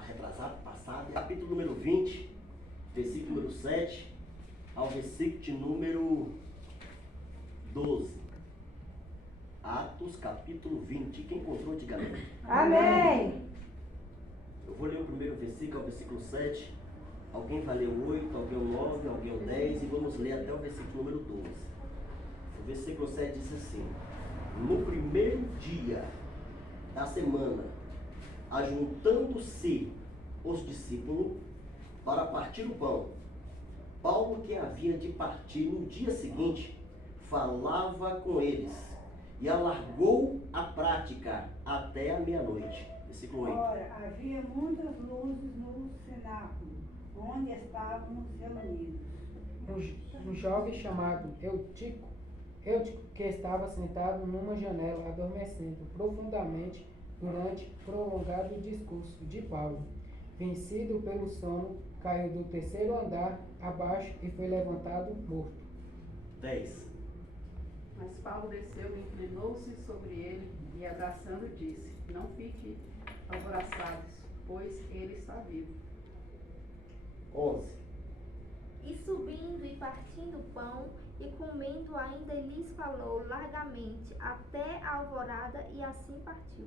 retrasado, passado, capítulo número 20, versículo número 7, ao versículo de número 12. Atos, capítulo 20. Quem encontrou, diga amém. Amém. Eu vou ler o primeiro versículo, ao versículo 7. Alguém vai ler o 8, alguém o 9, alguém o 10 e vamos ler até o versículo número 12. O versículo 7 diz assim: no primeiro dia da semana, ajuntando-se os discípulos para partir o pão, Paulo, que havia de partir no dia seguinte, falava com eles e alargou a prática até a meia-noite. Versículo 8. Ora, havia muitas luzes no cenáculo, onde estávamos reunidos. Um jovem chamado Eutico, que estava sentado numa janela, adormecendo profundamente durante prolongado discurso de Paulo, vencido pelo sono, caiu do terceiro andar abaixo e foi levantado morto. 10. Mas Paulo desceu, inclinou-se sobre ele e, abraçando, disse: não fique alvoroçados, pois ele está vivo. 11. E subindo e partindo o pão e comendo ainda lhes falou largamente até a alvorada e assim partiu.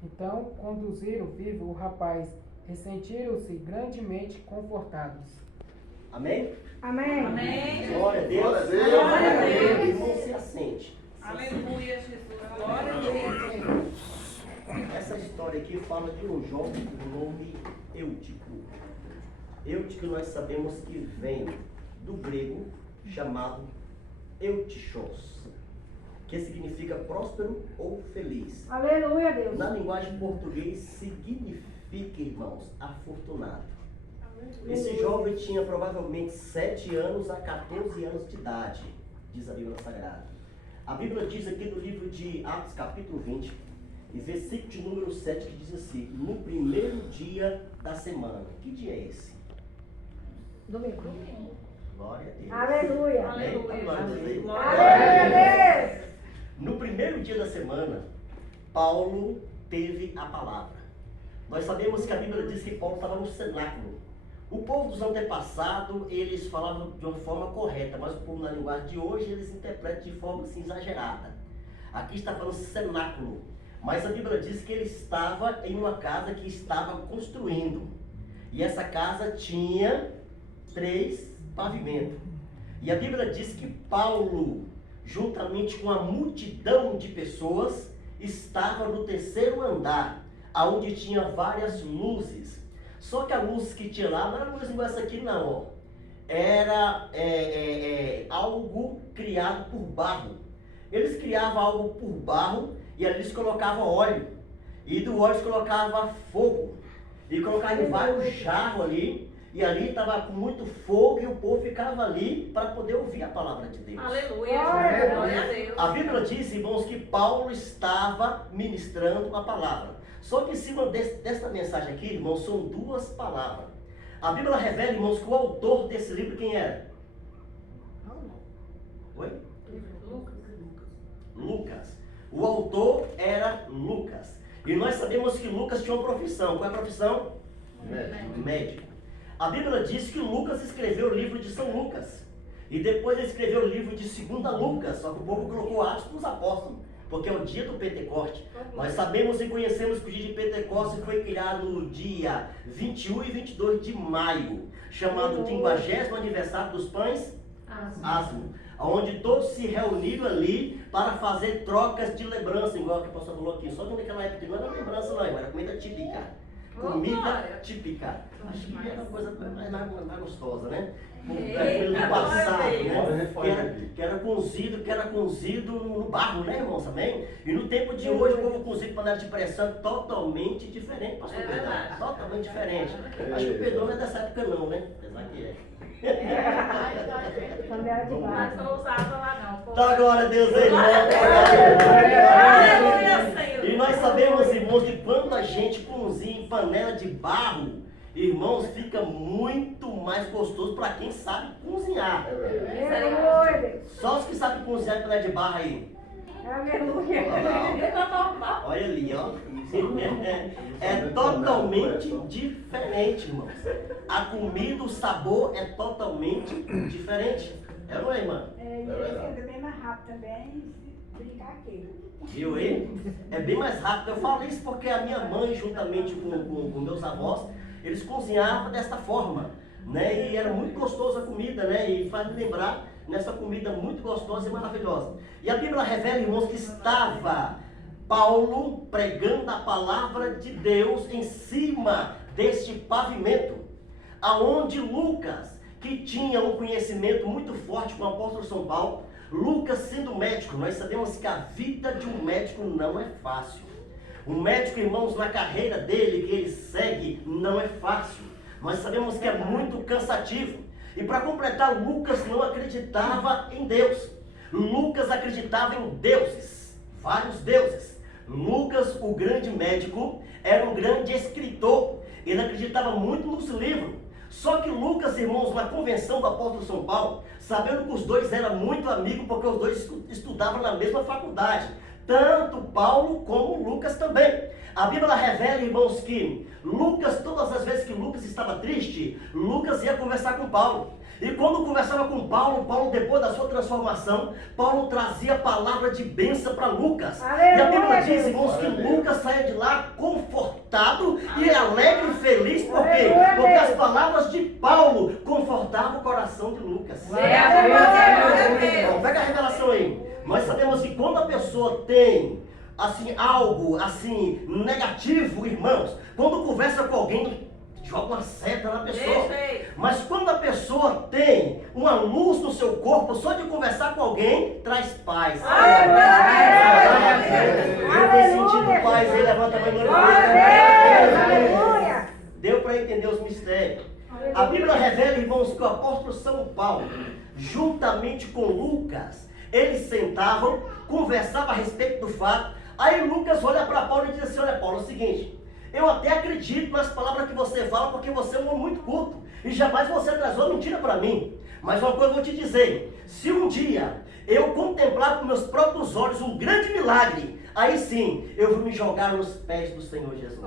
Então conduziram vivo o rapaz e sentiram-se grandemente confortados. Amém? Amém. Amém. Glória a Deus. Glória a Deus. Glória a Deus. Irmão, se assente. Aleluia, Jesus. Glória a Deus. Essa história aqui fala de um jovem com o nome Eutico. Eutico nós sabemos que vem do grego chamado Eutichos, que significa próspero ou feliz. Aleluia, Deus. Na linguagem portuguesa significa, irmãos, afortunado. Esse jovem tinha provavelmente 7 anos a 14 anos de idade, diz a Bíblia Sagrada. A Bíblia diz aqui no livro de Atos, capítulo 20, e versículo de número 7, que diz assim: no primeiro dia da semana. Que dia é esse? Domingo. Glória a Deus. Aleluia. Amém? Glória a Deus. Glória a Deus. No primeiro dia da semana, Paulo teve a palavra. Nós sabemos que a Bíblia diz que Paulo estava no cenáculo. O povo dos antepassados, eles falavam de uma forma correta, mas o povo na linguagem de hoje, eles interpretam de forma assim, exagerada. Aqui está falando cenáculo, mas a Bíblia diz que ele estava em uma casa que estava construindo. E essa casa tinha 3 pavimentos. E a Bíblia diz que Paulo, juntamente com a multidão de pessoas, estava no terceiro andar, onde tinha várias luzes. Só que a luz que tinha lá não era luz igual essa aqui não, ó. Era algo criado por barro. Eles criavam algo por barro e ali eles colocavam óleo. E do óleo eles colocavam fogo. E colocavam em vários jarros ali. E ali estava com muito fogo e o povo ficava ali para poder ouvir a palavra de Deus. Aleluia. Glória a Deus. A Bíblia diz, irmãos, que Paulo estava ministrando a palavra. Só que em cima desta mensagem aqui, irmãos, são 2 palavras. A Bíblia revela, irmãos, que o autor desse livro quem era? Oi? Lucas. O autor era Lucas. E nós sabemos que Lucas tinha uma profissão. Qual é a profissão? Médico. A Bíblia diz que Lucas escreveu o livro de São Lucas. E depois ele escreveu o livro de 2 Lucas. Só que o povo colocou Atos dos Apóstolos, porque é o dia do Pentecoste. Nós sabemos e conhecemos que o dia de Pentecoste foi criado no dia 21 e 22 de maio, chamado 50º aniversário dos pães asmo, onde todos se reuniram ali para fazer trocas de lembrança, igual que o pastor falou aqui. Só que naquela época não era lembrança não, era comida típica. Comida típica. Acho que era uma coisa mais gostosa, né? Comida do passado, né? Que era cozido no barro, né, irmãos? Amém? E no tempo de hoje, o povo cozido panela de pressão totalmente diferente, pastor Pedro. Totalmente diferente. Acho que o Pedro não é dessa época não, né? Apesar que é. Mas não usava lá não. Dá glória a Deus aí, irmão. Aleluia, Senhor. E nós sabemos, irmãos, que quando a gente cozinha em panela de barro, irmãos, fica muito mais gostoso para quem sabe cozinhar. Aleluia. Só os que sabem cozinhar em panela de barro aí. Aleluia. Olha ali, ó. É totalmente diferente, irmãos. A comida, o sabor é totalmente diferente. É ou não é, irmã? E esse é bem mais rápido também, se brincar aqui. Viu aí? É bem mais rápido. Eu falo isso porque a minha mãe, juntamente com meus avós, eles cozinhavam desta forma, né? E era muito gostosa a comida, né? E faz me lembrar nessa comida muito gostosa e maravilhosa. E a Bíblia revela, irmãos, que estava Paulo pregando a palavra de Deus em cima deste pavimento, aonde Lucas, que tinha um conhecimento muito forte com o apóstolo São Paulo, Lucas sendo médico, nós sabemos que a vida de um médico não é fácil. Um médico, irmãos, na carreira dele, que ele segue, não é fácil. Nós sabemos que é muito cansativo. E para completar, Lucas não acreditava em Deus. Lucas acreditava em deuses, vários deuses. Lucas, o grande médico, era um grande escritor. Ele acreditava muito nos livros. Só que Lucas, irmãos, na convenção do apóstolo São Paulo, sabendo que os dois eram muito amigos, porque os dois estudavam na mesma faculdade, tanto Paulo como Lucas também. A Bíblia revela, irmãos, que Lucas, todas as vezes que Lucas estava triste, Lucas ia conversar com Paulo. E quando conversava com Paulo, depois da sua transformação, Paulo trazia palavra de bênção para Lucas. Aleluia, e a Bíblia diz, irmãos, que Lucas saía de lá confortado e alegre e feliz. Por quê? Aleluia, Porque as palavras de Paulo confortavam o coração de Lucas. Glória a Deus. Então, pega a revelação aí. Nós sabemos que quando a pessoa tem assim, algo assim negativo, irmãos, quando conversa com alguém, joga uma seta na pessoa. Mas quando a pessoa tem uma luz no seu corpo, só de conversar com alguém, traz paz. Eu tenho sentido paz, aí levanta a mão e Aleluia. Deu para entender os mistérios. A Bíblia revela, irmãos, que o apóstolo São Paulo, juntamente com Lucas, eles sentavam, conversavam a respeito do fato. Aí Lucas olha para Paulo e diz assim: olha, Paulo, é o seguinte, eu até acredito nas palavras que você fala, porque você é um homem muito culto, e jamais você trazou mentira para mim. Mas uma coisa eu vou te dizer, se um dia eu contemplar com meus próprios olhos um grande milagre, aí sim, eu vou me jogar nos pés do Senhor Jesus.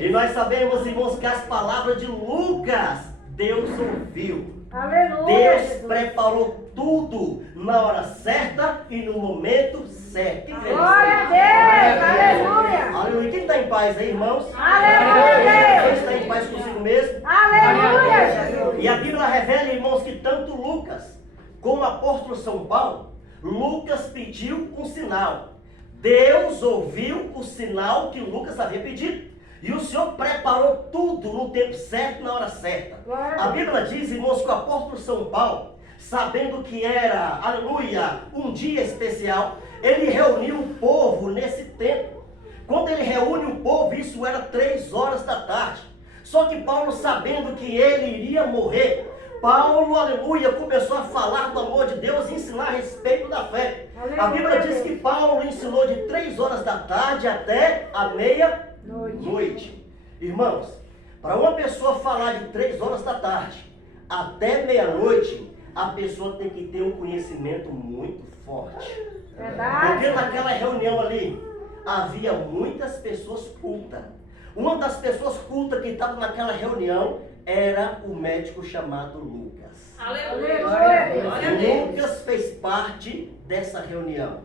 E nós sabemos, irmãos, que as palavras de Lucas, Deus ouviu. Aleluia. Deus preparou tudo na hora certa e no momento certo. Glória a Deus. Aleluia. Aleluia. Quem está em paz aí, irmãos? Aleluia. Quem está em paz consigo mesmo? Aleluia. E a Bíblia revela, irmãos, que tanto Lucas como o apóstolo São Paulo, Lucas pediu um sinal. Deus ouviu o sinal que Lucas havia pedido. E o Senhor preparou tudo no tempo certo, na hora certa. A Bíblia diz, irmãos, que o apóstolo São Paulo, sabendo que era, aleluia, um dia especial, ele reuniu o povo nesse tempo. Quando ele reúne o povo, isso era 3 horas da tarde. Só que Paulo, sabendo que ele iria morrer, Paulo, aleluia, começou a falar do amor de Deus e ensinar a respeito da fé. A Bíblia diz que Paulo ensinou de 3 horas da tarde até a meia-noite. Irmãos, para uma pessoa falar de 3 horas da tarde até meia-noite, a pessoa tem que ter um conhecimento muito forte. Porque naquela reunião ali, havia muitas pessoas cultas. Uma das pessoas cultas que estava naquela reunião era o médico chamado Lucas. Aleluia. Lucas fez parte dessa reunião.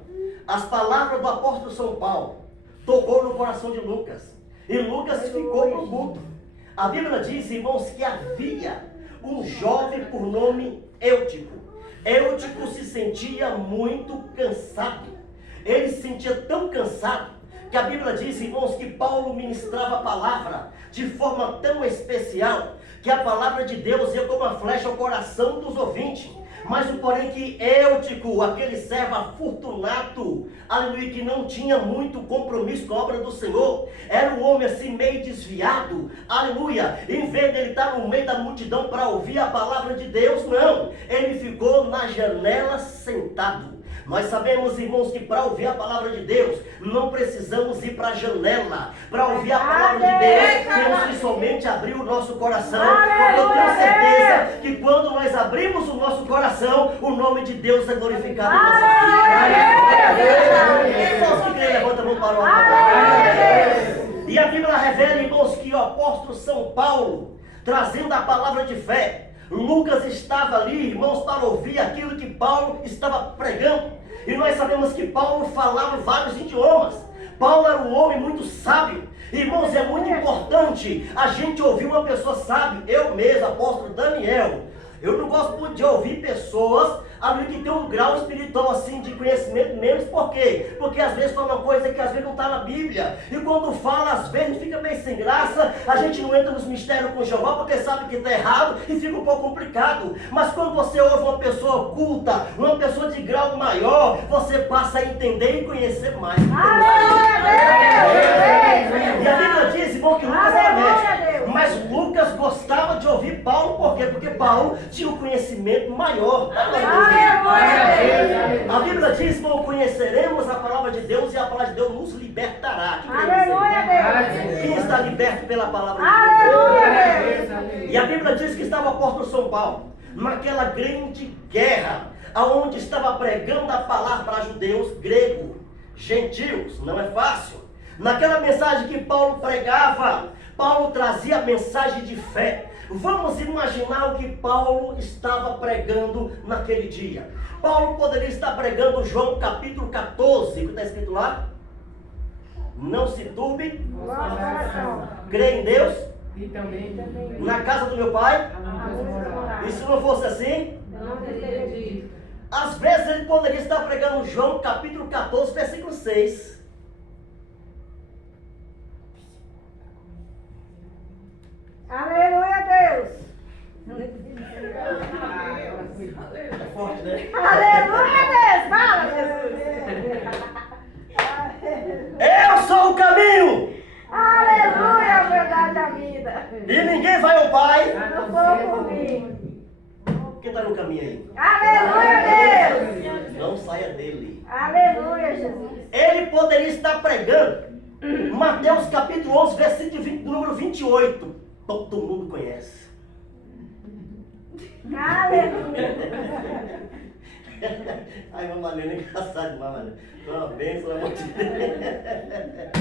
As palavras do apóstolo São Paulo tocou no coração de Lucas. E Lucas ficou pro culto. A Bíblia diz, irmãos, que havia um jovem por nome Eutico. Eutico se sentia muito cansado. Ele se sentia tão cansado que a Bíblia diz, irmãos, que Paulo ministrava a palavra de forma tão especial que a palavra de Deus ia como uma flecha ao coração dos ouvintes. Mas o porém que Eutico, aquele servo afortunado, aleluia, que não tinha muito compromisso com a obra do Senhor, era um homem assim meio desviado, aleluia, em vez de ele estar no meio da multidão para ouvir a palavra de Deus, não, ele ficou na janela sentado. Nós sabemos, irmãos, que para ouvir a palavra de Deus, não precisamos ir para a janela. Para ouvir a palavra de Deus, temos que somente abrir o nosso coração. Porque eu tenho certeza que quando nós abrimos o nosso coração, o nome de Deus é glorificado em nossas vidas. Só os que creem, levanta a mão para o altar. E a Bíblia revela, irmãos, que o apóstolo São Paulo, trazendo a palavra de fé, Lucas estava ali, irmãos, para ouvir aquilo que Paulo estava pregando. E nós sabemos que Paulo falava vários idiomas. Paulo era um homem muito sábio. Irmãos, é muito importante a gente ouvir uma pessoa sábia. Eu mesmo, apóstolo Daniel, eu não gosto muito de ouvir pessoas ali que tem um grau espiritual assim de conhecimento menos. Por quê? Porque às vezes fala uma coisa que às vezes não está na Bíblia. E quando fala, às vezes fica meio sem graça. A gente não entra nos mistérios com Jeová porque sabe que está errado e fica um pouco complicado. Mas quando você ouve uma pessoa culta, uma pessoa de grau maior, você passa a entender e conhecer mais. E a Bíblia diz, irmão, que Lucas era médico. Mas Lucas gostava de ouvir Paulo. Por quê? Porque Paulo tinha um conhecimento maior. A Bíblia diz, irmão, conheceremos a palavra de Deus e a palavra de Deus nos libertará. Quem está liberto pela palavra de Deus? E a Bíblia diz que estava o apóstolo São Paulo naquela grande guerra, aonde estava pregando a palavra para judeus, gregos, gentios. Não é fácil. Naquela mensagem que Paulo pregava, Paulo trazia a mensagem de fé. Vamos imaginar o que Paulo estava pregando naquele dia. Paulo poderia estar pregando João capítulo 14, que está escrito lá. Não se turbe, crê em Deus, E também na casa do meu pai. E se não fosse assim, às vezes ele poderia estar pregando João capítulo 14, versículo 6. Aleluia, Deus! É forte, né? Aleluia, Deus! Fala, Jesus! Eu sou o caminho Aleluia, a verdade da vida! e ninguém vai ao Pai. Não foi por mim! Quem está no caminho aí? Aleluia, Deus! Não saia dele. Aleluia, Jesus! Ele poderia estar pregando Mateus capítulo 11, versículo número 28. Todo mundo conhece. Aleluia! Ai, mamãe, é engraçado demais, mano. Foi uma bênção, amor de Deus.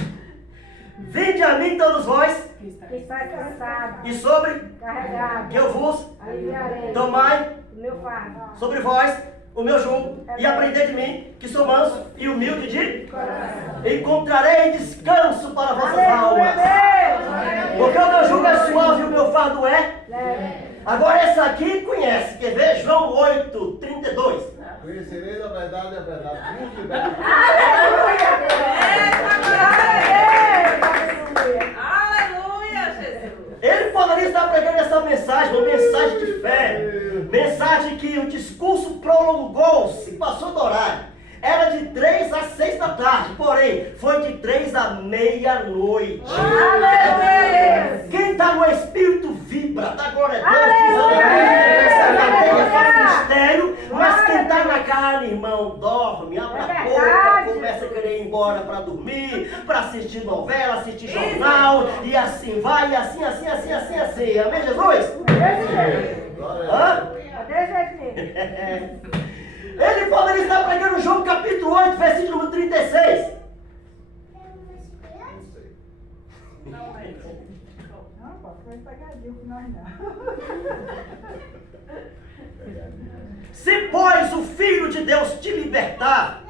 Vinde a mim todos vós, Que está cansado, e sobre carregado, que eu vos aliviarei tomai o meu fardo. sobre vós o meu jugo, e aprendei de mim, que sou manso e humilde de Coração. encontrarei descanso para vossas Aleluia, almas. Deus! Porque o meu jugo é suave e o meu fardo é. Leve. Agora essa aqui conhece, quer ver? João 8, 32. Conhecereis a verdade, vos libertará. Aleluia, Deus! Aleluia, Jesus. Ele poderia estar pregando essa mensagem, uma mensagem de fé. Mensagem que o discurso prolongou-se, passou do horário. Era de 3 às 6 da tarde, porém, foi de 3 à meia-noite. Aleluia! Quem está no Espírito vibra, dá glória a Deus. Essa cadeia faz mistério, mas quem está na carne, irmão, dorme, abre a boca, começa a querer ir embora para dormir, para assistir novela, assistir jornal, e assim vai, e assim. Amém, Jesus? Hã? Ele poderia estar pregando João capítulo 8, versículo número 36. Não, foi pegadinho com nós não. Se, pois, o Filho de Deus te libertar.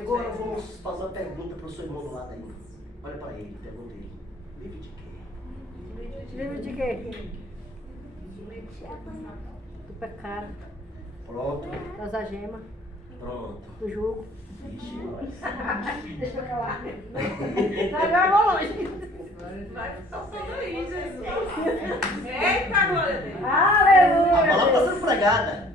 Agora vamos fazer uma pergunta para o seu irmão do lado aí. Olha para ele, pergunta ele. Livre de quê? Livro de quê? Do pecado, Pronto. das algemas, Pronto. do jugo. Ixi, nós. Deixa eu falar. Agora vou longe. Vai soltando aí, Jesus. Eita, glória a Deus. A palavra está Aleluia. sendo pregada.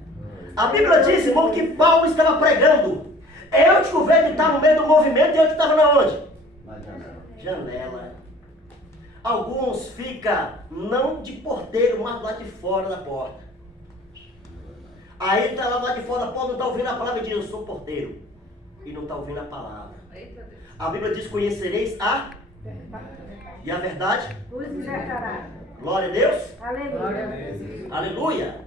A Bíblia diz, irmão, que Paulo estava pregando. Eu te convido de estar no meio do movimento e eu estava na onde? Na janela. Janela. Alguns ficam não de porteiro, mas lá de fora da porta. Aí ele está lá de fora, Paulo não está ouvindo a palavra e diz, eu sou porteiro. E não está ouvindo a palavra. Eita Deus. A Bíblia diz, conhecereis a... E a verdade? Os libertará. Glória a Deus. Aleluia. Aleluia.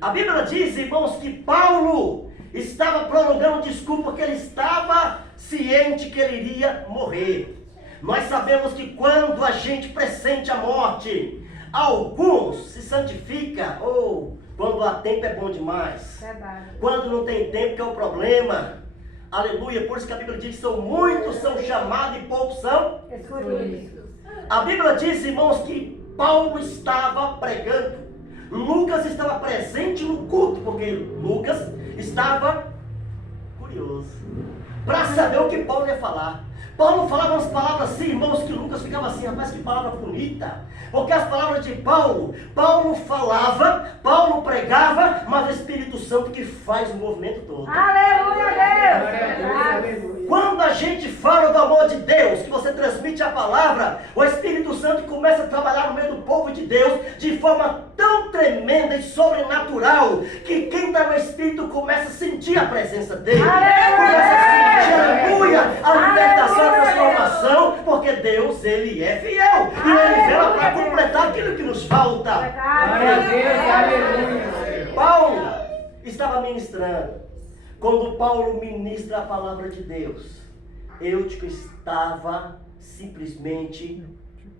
A Bíblia diz, irmãos, que Paulo estava prolongando desculpa porque ele estava ciente que ele iria morrer. Nós sabemos que quando a gente pressente a morte, alguns se santificam, ou quando há tempo é bom demais. Verdade. Quando não tem tempo que é o problema. Aleluia. Por isso que a Bíblia diz que muitos são chamados e poucos são. Escolhidos. A Bíblia diz, irmãos, que Paulo estava pregando. Lucas estava presente no culto, porque Lucas estava curioso para saber o que Paulo ia falar. Paulo falava umas palavras assim, irmãos, que Lucas ficava assim, rapaz, que palavra bonita. Porque as palavras de Paulo falava, Paulo pregava, mas o Espírito Santo que faz o movimento todo. Aleluia, Glória a Deus, Deus. aleluia. Quando a gente fala do amor de Deus, que você transmite a palavra, o Espírito Santo começa a trabalhar no meio do povo de Deus de forma tão tremenda e sobrenatural, que quem está no Espírito começa a sentir a presença dele. Começa a sentir, aleluia, a libertação, a transformação, porque Deus, ele é fiel. E ele vem para completar aquilo que nos falta. Glória a Deus, aleluia. Paulo estava ministrando. Quando Paulo ministra a palavra de Deus, Eutico estava simplesmente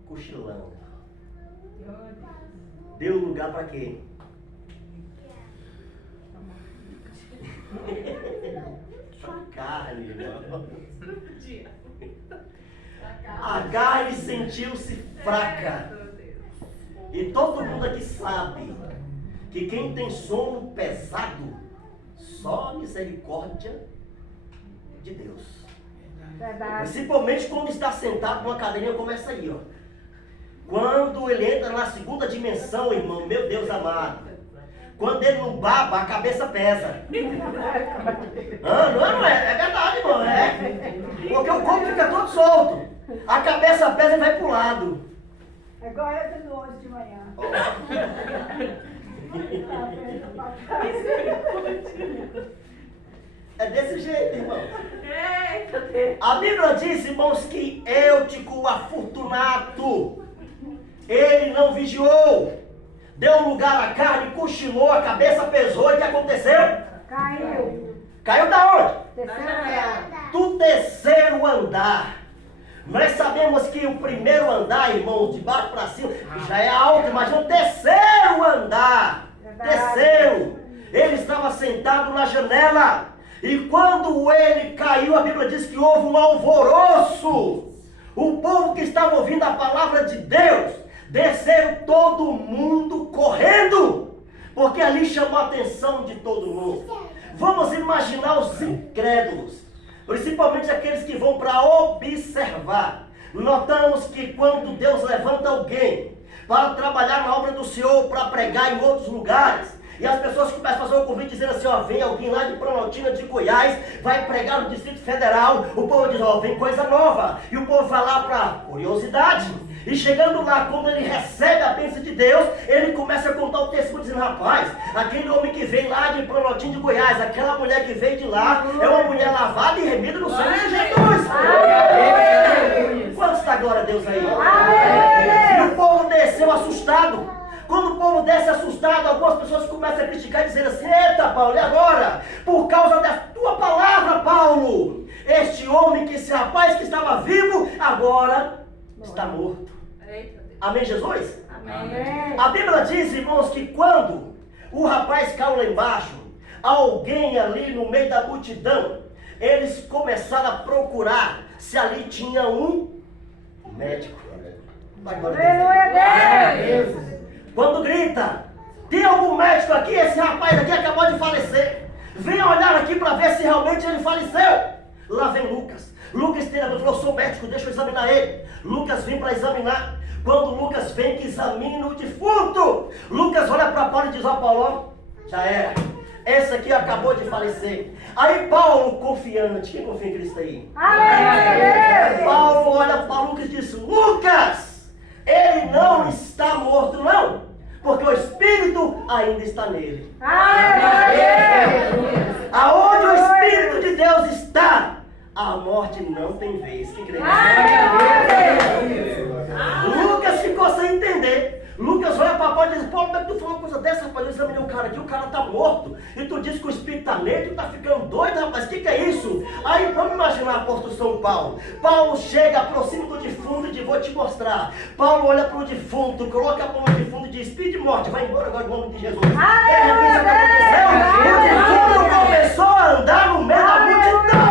cochilando. Deu lugar para quê? Para carne, irmão. A carne sentiu-se fraca. E todo mundo aqui sabe que quem tem sono pesado, só a misericórdia de Deus. Verdade. Principalmente quando está sentado numa cadeirinha, começa aí, ó. Quando ele entra na segunda dimensão, irmão, meu Deus amado. Quando ele não baba, a cabeça pesa. Não é? É verdade, irmão. É. Porque o corpo fica todo solto. A cabeça pesa e vai pro lado. É igual eu de hoje de manhã. É desse jeito, irmão. Eita Deus. A Bíblia diz, irmãos, que Eutico, o afortunato, ele não vigiou, deu lugar à carne, cochilou, a cabeça pesou, e o que aconteceu? Caiu. Caiu da onde? Terceiro andar. Do terceiro andar. Nós sabemos que o primeiro andar, irmãos, de baixo para cima, já é alto, mas o terceiro andar, terceiro, ele estava sentado na janela. E quando ele caiu, a Bíblia diz que houve um alvoroço. O povo que estava ouvindo a palavra de Deus, desceram todo mundo correndo, porque ali chamou a atenção de todo mundo. Vamos imaginar os incrédulos, principalmente aqueles que vão para observar. Notamos que quando Deus levanta alguém para trabalhar na obra do Senhor, para pregar em outros lugares, e as pessoas começam a fazer o convite dizendo assim, ó, vem alguém lá de Planaltina, de Goiás, vai pregar no Distrito Federal. O povo diz, ó, vem coisa nova. E o povo vai lá para curiosidade. E chegando lá, quando ele recebe a bênção de Deus, ele começa a contar o testemunho dizendo, rapaz, aquele homem que veio lá de Planaltina, de Goiás, aquela mulher que veio de lá, é uma mulher lavada e remida no sangue de Jesus. Quanto está a glória a Deus aí? E o povo desceu assustado. Quando o povo desce assustado, algumas pessoas começam a criticar, dizendo assim, eita Paulo, e agora? Por causa da tua palavra, Paulo, este homem, esse rapaz que estava vivo, agora está morto. Eita Deus. Amém, Jesus? Amém. A Bíblia diz, irmãos, que quando o rapaz caiu lá embaixo, alguém ali no meio da multidão, eles começaram a procurar se ali tinha um médico. Aleluia, Deus. Quando grita, tem algum médico aqui? Esse rapaz aqui acabou de falecer. Venha olhar aqui para ver se realmente ele faleceu. Lá vem Lucas. Lucas falou, eu sou médico, deixa eu examinar ele. Lucas vem para examinar. Quando Lucas vem que examina o defunto, Lucas olha para Paulo e diz, ó Paulo, já era. Esse aqui acabou de falecer. Aí Paulo, confiante, quem confia em Cristo aí? Aleluia. Paulo olha para Lucas e diz, Lucas, ele não está morto não, porque o Espírito ainda está nele. Aleluia! Aonde o Espírito de Deus está, a morte não tem vez. Que igreja? Lucas ficou sem entender. Lucas olha para Paulo e diz: Paulo, como é que tu falou uma coisa dessa, rapaz? Eu examinei o cara aqui, o cara tá morto. E tu diz que o Espírito está nele, tu tá ficando doido, rapaz. O que é isso? Aí vamos imaginar o apóstolo São Paulo. Paulo chega, aproxima do defunto e diz: vou te mostrar. Paulo olha para o defunto, coloca a mão no defunto e diz: Espírito de morte, vai embora agora em nome de Jesus. O defunto começou a andar no meio da multidão.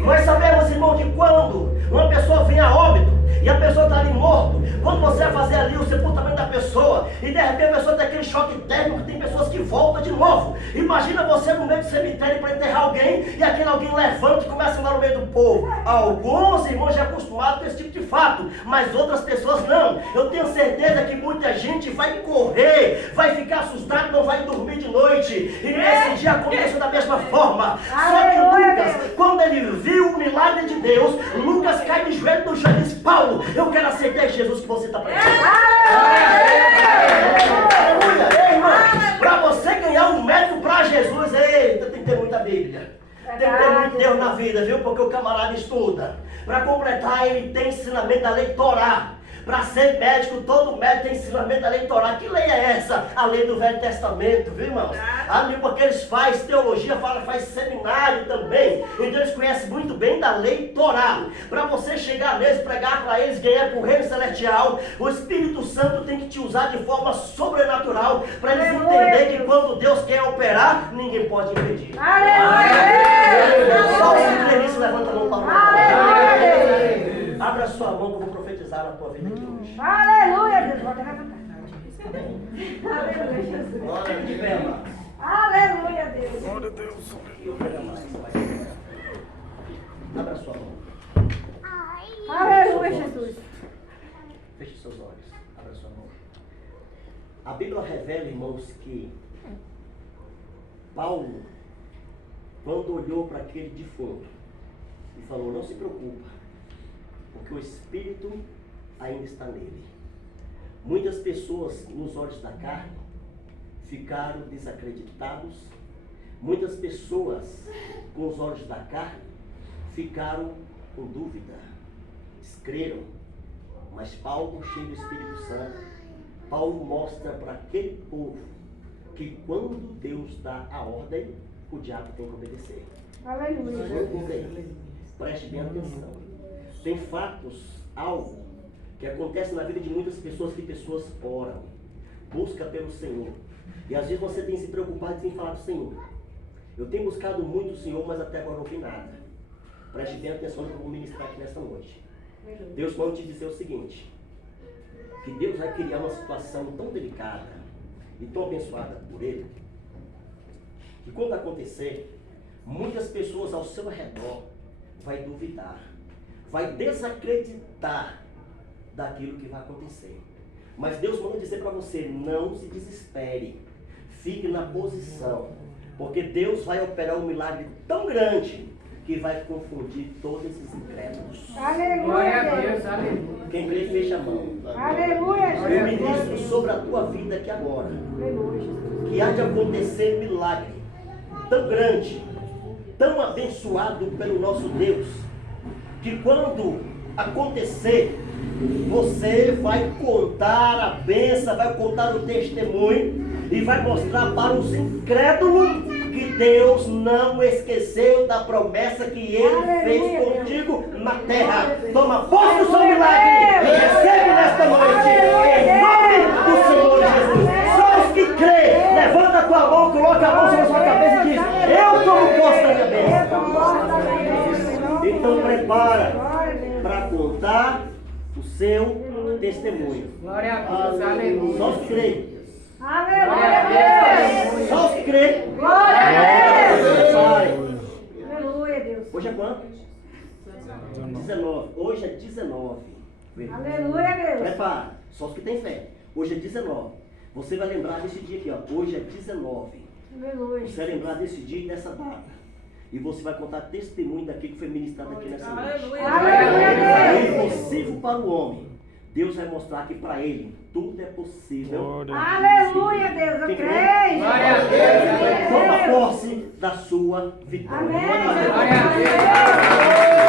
Nós sabemos, irmão, que quando uma pessoa vem a óbito e a pessoa está ali morto, quando você vai fazer ali o sepultamento da pessoa e de repente a pessoa tem aquele choque térmico, tem pessoas que voltam de novo. Imagina você no meio do cemitério para enterrar alguém e aquele alguém levanta e começa a andar no meio do povo. Alguns irmãos já acostumados com esse tipo de fato, mas outras pessoas não. Eu tenho certeza que muita gente vai correr, vai ficar assustado, não vai dormir de noite. E nesse dia aconteceu da mesma forma. Só que Lucas, quando ele viu o milagre de Deus, Lucas cai de joelho no chão e diz: Paulo, eu quero aceitar Jesus que você está pregando. Aleluia! Ei, irmão, para você ganhar um método para Jesus, eita, tem que ter muita Bíblia. Tem que ter muito Deus na vida, viu? Porque o camarada estuda. Para completar, ele tem ensinamento da lei Torá. Para ser médico, todo médico tem ensinamento da lei Torá. Que lei é essa? A lei do Velho Testamento, viu, irmãos? Ali porque eles fazem teologia, faz seminário também. Então eles conhecem muito bem da lei Torá. Para você chegar neles, pregar para eles, ganhar para o reino celestial, o Espírito Santo tem que te usar de forma sobrenatural para eles entenderem que quando Deus quer operar, ninguém pode impedir. Só se crer nisso, levanta a mão para o Abra sua mão que eu vou profetizar na tua vida aqui hoje. Aleluia, Deus. Bota na vontade. Aleluia, Jesus. Glória a Deus. Aleluia, Deus. Glória a Deus. Abra sua mão. Aleluia, Jesus. Feche seus olhos. Abra sua mão. A Bíblia revela, irmãos, que Paulo, quando olhou para aquele defunto e falou: não se preocupa, porque o Espírito ainda está nele. Muitas pessoas, nos olhos da carne, ficaram desacreditados. Muitas pessoas, com os olhos da carne, ficaram com dúvida, descreram. Mas Paulo, cheio do Espírito Santo, Paulo mostra para aquele povo que quando Deus dá a ordem, o diabo tem que obedecer. Aleluia. Preste bem atenção. Tem fatos, algo que acontece na vida de muitas pessoas, que pessoas oram, buscam pelo Senhor. E às vezes você tem se preocupado e tem falado: Senhor, eu tenho buscado muito o Senhor, mas até agora não vi nada. Preste bem atenção no que eu vou ministrar aqui nesta noite. Deus pode te dizer o seguinte: que Deus vai criar uma situação tão delicada e tão abençoada por Ele, que quando acontecer, muitas pessoas ao seu redor vai duvidar, vai desacreditar daquilo que vai acontecer. Mas Deus manda dizer para você: não se desespere, fique na posição, porque Deus vai operar um milagre tão grande que vai confundir todos esses incrédulos. Aleluia, Deus. Aleluia. Quem crê, fecha a mão. Aleluia, Eu Jesus. ministro sobre a tua vida aqui agora, Aleluia, Jesus. que há de acontecer milagre tão grande, tão abençoado pelo nosso Deus, que quando acontecer, você vai contar a bênção, vai contar o testemunho e vai mostrar para os incrédulos que Deus não esqueceu da promessa que Ele fez contigo na terra. Toma posse do seu milagre e recebe nesta noite, em nome do Senhor Jesus. Só os que crêem, levanta a tua mão, coloca a mão sobre a sua cabeça e diz: eu tomo posse da minha bênção. Então prepara para contar o seu testemunho. Glória a Deus. Aleluia. Só os que creem. Aleluia, Deus. Só os que creem. Glória a Deus. Preparem. Aleluia, Deus. Hoje é quanto? 19. Hoje é 19. Aleluia, Deus. Prepara. Só os que têm fé. Hoje é 19. Você vai lembrar desse dia aqui, ó. Hoje é 19. Aleluia. Você vai lembrar desse dia e dessa data. E você vai contar testemunho daquilo que foi ministrado aqui nessa noite. Aleluia. É impossível para o homem. Deus vai mostrar que para ele tudo é possível. Aleluia, Deus, eu Quem crê? creio. Glória a Deus. Toma posse da sua vitória. Amém. Glória a Deus.